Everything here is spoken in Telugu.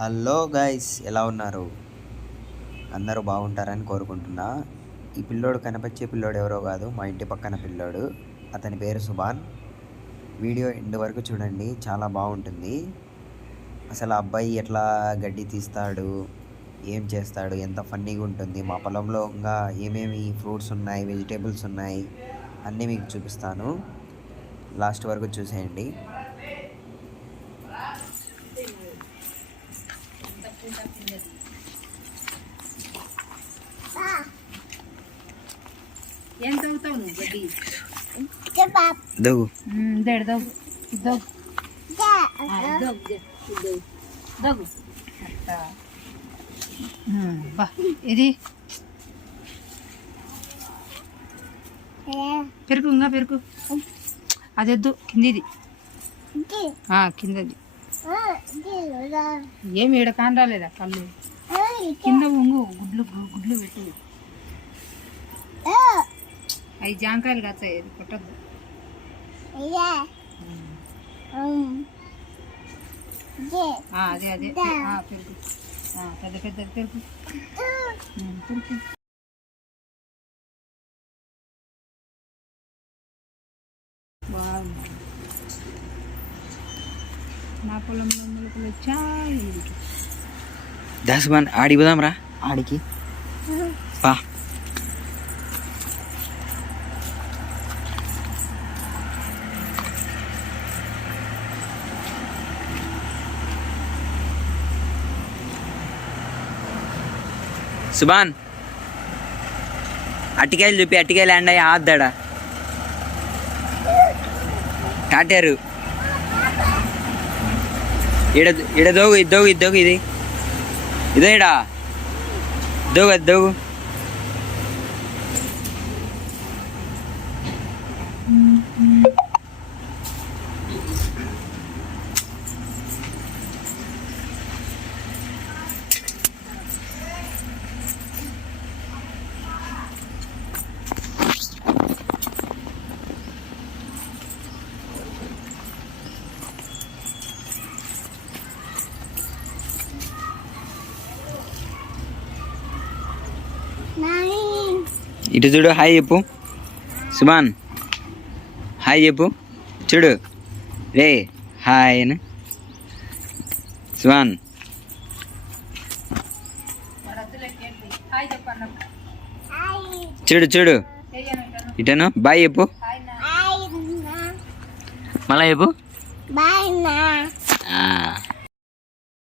హలో గైస్, ఎలా ఉన్నారు? అందరూ బాగుంటారని కోరుకుంటున్నా. ఈ పిల్లోడు కనిపించే పిల్లోడు ఎవరో కాదు, మా ఇంటి పక్కన పిల్లోడు. అతని పేరు సుభాన్. వీడియో ఎండ్ వరకు చూడండి, చాలా బాగుంటుంది. అసలు ఆ అబ్బాయి ఎట్లా గడ్డి తీస్తాడు, ఏం చేస్తాడు, ఎంత ఫన్నీగా ఉంటుంది. మా పొలంలో ఇంకా ఏమేమి ఫ్రూట్స్ ఉన్నాయి, వెజిటేబుల్స్ ఉన్నాయి అన్నీ మీకు చూపిస్తాను. లాస్ట్ వరకు చూసేయండి. ఏం చదువుతావు నువ్వు గడ్డి? దగు ఇది పెరుగు, ఇంకా పెరుగు. అది వద్దు, కిందిది కిందది. ఏమి ఈడ కాని రాలేదా కళ్ళు? కింద ఉంగు, గుడ్లు గుడ్లు పెట్టు. అవి జాంకాయలు కాస్తాయి, కొట్టద్దు. అదే అదే పెరుగు, పెద్ద పెద్ద పెరుగు పెరుగు. బాగుంది. నా పొలంలో మొలకలు వచ్చాయి. దాసుబాన్ ఆడికి పోదాం రా, ఆడికి పా. సుబాన్ అట్టికాయలు చూపి, అట్టికాయలు అండి ఆద్దాడా కాటారు. ఇడ ఇడ దోగు, ఇది దోగు, ఇది దోగు, ఇది ఇదో ఇడా దోగు, అది దోగు. ఇటు చూడు, హాయ్ చెప్పు సుబాన్, హాయ్ చెప్పు. చూడు రే, హాయ్ అని. సుబాన్ చూడు చూడు, ఇటను బాయ్ చెప్పు, మళ్ళా చెప్పు.